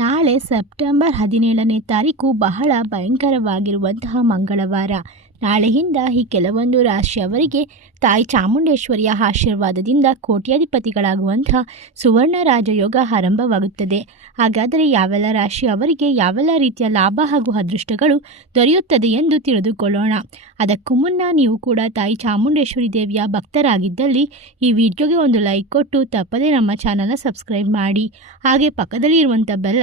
ನಾಳೆ ಸೆಪ್ಟೆಂಬರ್ ಹದಿನೇಳನೇ ತಾರೀಕು ಬಹಳ ಭಯಂಕರವಾಗಿರುವಂತಹ ಮಂಗಳವಾರ. ನಾಳೆಯಿಂದ ಈ ಕೆಲವೊಂದು ರಾಶಿಯವರಿಗೆ ತಾಯಿ ಚಾಮುಂಡೇಶ್ವರಿಯ ಆಶೀರ್ವಾದದಿಂದ ಕೋಟ್ಯಾಧಿಪತಿಗಳಾಗುವಂತಹ ಸುವರ್ಣ ರಾಜಯೋಗ ಆರಂಭವಾಗುತ್ತದೆ. ಹಾಗಾದರೆ ಯಾವೆಲ್ಲ ರಾಶಿಯವರಿಗೆ ಯಾವೆಲ್ಲ ರೀತಿಯ ಲಾಭ ಹಾಗೂ ಅದೃಷ್ಟಗಳು ದೊರೆಯುತ್ತದೆ ಎಂದು ತಿಳಿದುಕೊಳ್ಳೋಣ. ಅದಕ್ಕೂ ಮುನ್ನ ನೀವು ಕೂಡ ತಾಯಿ ಚಾಮುಂಡೇಶ್ವರಿ ದೇವಿಯ ಭಕ್ತರಾಗಿದ್ದಲ್ಲಿ ಈ ವಿಡಿಯೋಗೆ ಒಂದು ಲೈಕ್ ಕೊಟ್ಟು ತಪ್ಪದೇ ನಮ್ಮ ಚಾನಲ್ನ ಸಬ್ಸ್ಕ್ರೈಬ್ ಮಾಡಿ. ಹಾಗೆ ಪಕ್ಕದಲ್ಲಿ ಇರುವಂಥ ಬೆಲ್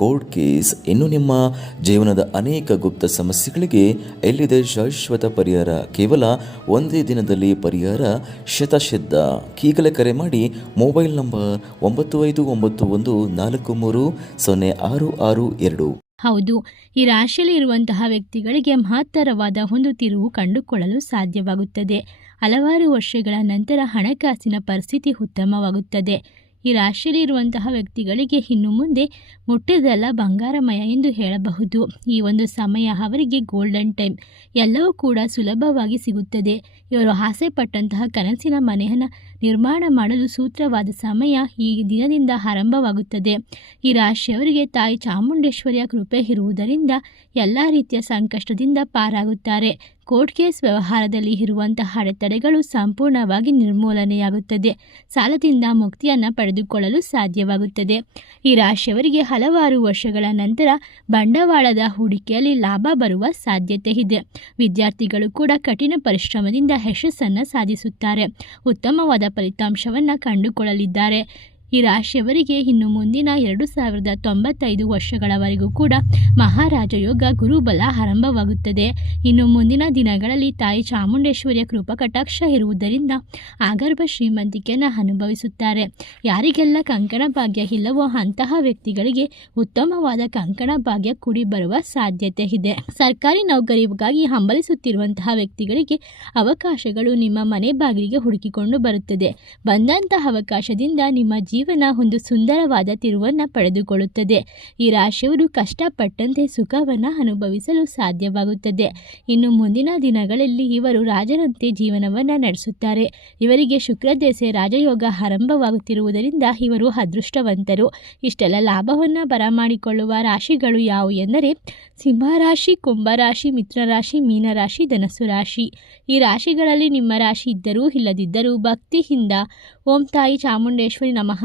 ಕೋರ್ಟ್ ಕೇಸ್ ಇನ್ನು ನಿಮ್ಮ ಜೀವನದ ಅನೇಕ ಗುಪ್ತ ಸಮಸ್ಯೆಗಳಿಗೆ ಎಲ್ಲಿದೆ ಶಾಶ್ವತ ಪರಿಹಾರ? ಕೇವಲ ಒಂದೇ ದಿನದಲ್ಲಿ ಪರಿಹಾರ? ಶತಸಿದ್ಧ ಈಗಲೇ ಕರೆ ಮಾಡಿ ಮೊಬೈಲ್ ನಂಬರ್ ಒಂಬತ್ತು ಐದು ಒಂಬತ್ತು ಒಂದು ನಾಲ್ಕು ಮೂರು ಸೊನ್ನೆ ಆರು ಆರು ಎರಡು. ಹೌದು, ಈ ರಾಶಿಯಲ್ಲಿ ಇರುವಂತಹ ವ್ಯಕ್ತಿಗಳಿಗೆ ಮಹತ್ತರವಾದ ಒಂದು ತಿರುವು ಕಂಡುಕೊಳ್ಳಲು ಸಾಧ್ಯವಾಗುತ್ತದೆ. ಹಲವಾರು ವರ್ಷಗಳ ನಂತರ ಹಣಕಾಸಿನ ಪರಿಸ್ಥಿತಿ ಉತ್ತಮವಾಗುತ್ತದೆ. ಈ ರಾಶಿಯಲ್ಲಿ ಇರುವಂತಹ ವ್ಯಕ್ತಿಗಳಿಗೆ ಇನ್ನು ಮುಂದೆ ಮುಟ್ಟಿದೆಲ್ಲ ಬಂಗಾರಮಯ ಎಂದು ಹೇಳಬಹುದು. ಈ ಒಂದು ಸಮಯ ಅವರಿಗೆ ಗೋಲ್ಡನ್ ಟೈಮ್ ಎಲ್ಲವೂ ಕೂಡ ಸುಲಭವಾಗಿ ಸಿಗುತ್ತದೆ. ಇವರು ಆಸೆ ಪಟ್ಟಂತಹ ಕನಸಿನ ಮನೆಯನ್ನು ನಿರ್ಮಾಣ ಮಾಡಲು ಸೂತ್ರವಾದ ಸಮಯ ಈ ದಿನದಿಂದ ಆರಂಭವಾಗುತ್ತದೆ. ಈ ರಾಶಿಯವರಿಗೆ ತಾಯಿ ಚಾಮುಂಡೇಶ್ವರಿಯ ಕೃಪೆ ಇರುವುದರಿಂದ ಎಲ್ಲ ರೀತಿಯ ಸಂಕಷ್ಟದಿಂದ ಪಾರಾಗುತ್ತಾರೆ. ಕೋರ್ಟ್ ಕೇಸ್ ವ್ಯವಹಾರದಲ್ಲಿ ಇರುವಂತಹ ಅಡೆತಡೆಗಳು ಸಂಪೂರ್ಣವಾಗಿ ನಿರ್ಮೂಲನೆಯಾಗುತ್ತದೆ. ಸಾಲದಿಂದ ಮುಕ್ತಿಯನ್ನು ಪಡೆದುಕೊಳ್ಳಲು ಸಾಧ್ಯವಾಗುತ್ತದೆ. ಈ ರಾಶಿಯವರಿಗೆ ಹಲವಾರು ವರ್ಷಗಳ ನಂತರ ಬಂಡವಾಳದ ಹೂಡಿಕೆಯಲ್ಲಿ ಲಾಭ ಬರುವ ಸಾಧ್ಯತೆ ಇದೆ. ವಿದ್ಯಾರ್ಥಿಗಳು ಕೂಡ ಕಠಿಣ ಪರಿಶ್ರಮದಿಂದ ಯಶಸ್ಸನ್ನು ಸಾಧಿಸುತ್ತಾರೆ. ಉತ್ತಮವಾದ ಫಲಿತಾಂಶವನ್ನು ಕಂಡುಕೊಳ್ಳಲಿದ್ದಾರೆ. ಈ ರಾಶಿಯವರಿಗೆ ಇನ್ನು ಮುಂದಿನ ಎರಡು ಸಾವಿರದ ತೊಂಬತ್ತೈದು ವರ್ಷಗಳವರೆಗೂ ಕೂಡ ಮಹಾರಾಜ ಯೋಗ ಗುರುಬಲ ಆರಂಭವಾಗುತ್ತದೆ. ಇನ್ನು ಮುಂದಿನ ದಿನಗಳಲ್ಲಿ ತಾಯಿ ಚಾಮುಂಡೇಶ್ವರಿಯ ಕೃಪಾ ಕಟಾಕ್ಷ ಇರುವುದರಿಂದ ಆಗರ್ಭ ಶ್ರೀಮಂತಿಕೆಯನ್ನು ಅನುಭವಿಸುತ್ತಾರೆ. ಯಾರಿಗೆಲ್ಲ ಕಂಕಣ ಭಾಗ್ಯ ಇಲ್ಲವೋ ಅಂತಹ ವ್ಯಕ್ತಿಗಳಿಗೆ ಉತ್ತಮವಾದ ಕಂಕಣ ಭಾಗ್ಯ ಕೂಡಿ ಬರುವ ಸಾಧ್ಯತೆ ಇದೆ. ಸರ್ಕಾರಿ ನೌಕರಿಗಾಗಿ ಹಂಬಲಿಸುತ್ತಿರುವಂತಹ ವ್ಯಕ್ತಿಗಳಿಗೆ ಅವಕಾಶಗಳು ನಿಮ್ಮ ಮನೆ ಬಾಗಿಲಿಗೆ ಹುಡುಕಿಕೊಂಡು ಬರುತ್ತದೆ. ಬಂದಂತಹ ಅವಕಾಶದಿಂದ ನಿಮ್ಮ ಜೀವನ ಒಂದು ಸುಂದರವಾದ ತಿರುವನ್ನು ಪಡೆದುಕೊಳ್ಳುತ್ತದೆ. ಈ ರಾಶಿಯವರು ಕಷ್ಟಪಟ್ಟಂತೆ ಸುಖವನ್ನು ಅನುಭವಿಸಲು ಸಾಧ್ಯವಾಗುತ್ತದೆ. ಇನ್ನು ಮುಂದಿನ ದಿನಗಳಲ್ಲಿ ಇವರು ರಾಜರಂತೆ ಜೀವನವನ್ನು ನಡೆಸುತ್ತಾರೆ. ಇವರಿಗೆ ಶುಕ್ರದೇಸೆ ರಾಜಯೋಗ ಆರಂಭವಾಗುತ್ತಿರುವುದರಿಂದ ಇವರು ಅದೃಷ್ಟವಂತರು. ಇಷ್ಟೆಲ್ಲ ಲಾಭವನ್ನು ಬರಮಾಡಿಕೊಳ್ಳುವ ರಾಶಿಗಳು ಯಾವುವು ಎಂದರೆ, ಸಿಂಹರಾಶಿ, ಕುಂಭರಾಶಿ, ಮಿತ್ರರಾಶಿ, ಮೀನರಾಶಿ, ಧನಸ್ಸು ರಾಶಿ. ಈ ರಾಶಿಗಳಲ್ಲಿ ನಿಮ್ಮ ರಾಶಿ ಇದ್ದರೂ ಇಲ್ಲದಿದ್ದರೂ ಭಕ್ತಿಯಿಂದ ಓಂ ತಾಯಿ ಚಾಮುಂಡೇಶ್ವರಿ ನಮಃ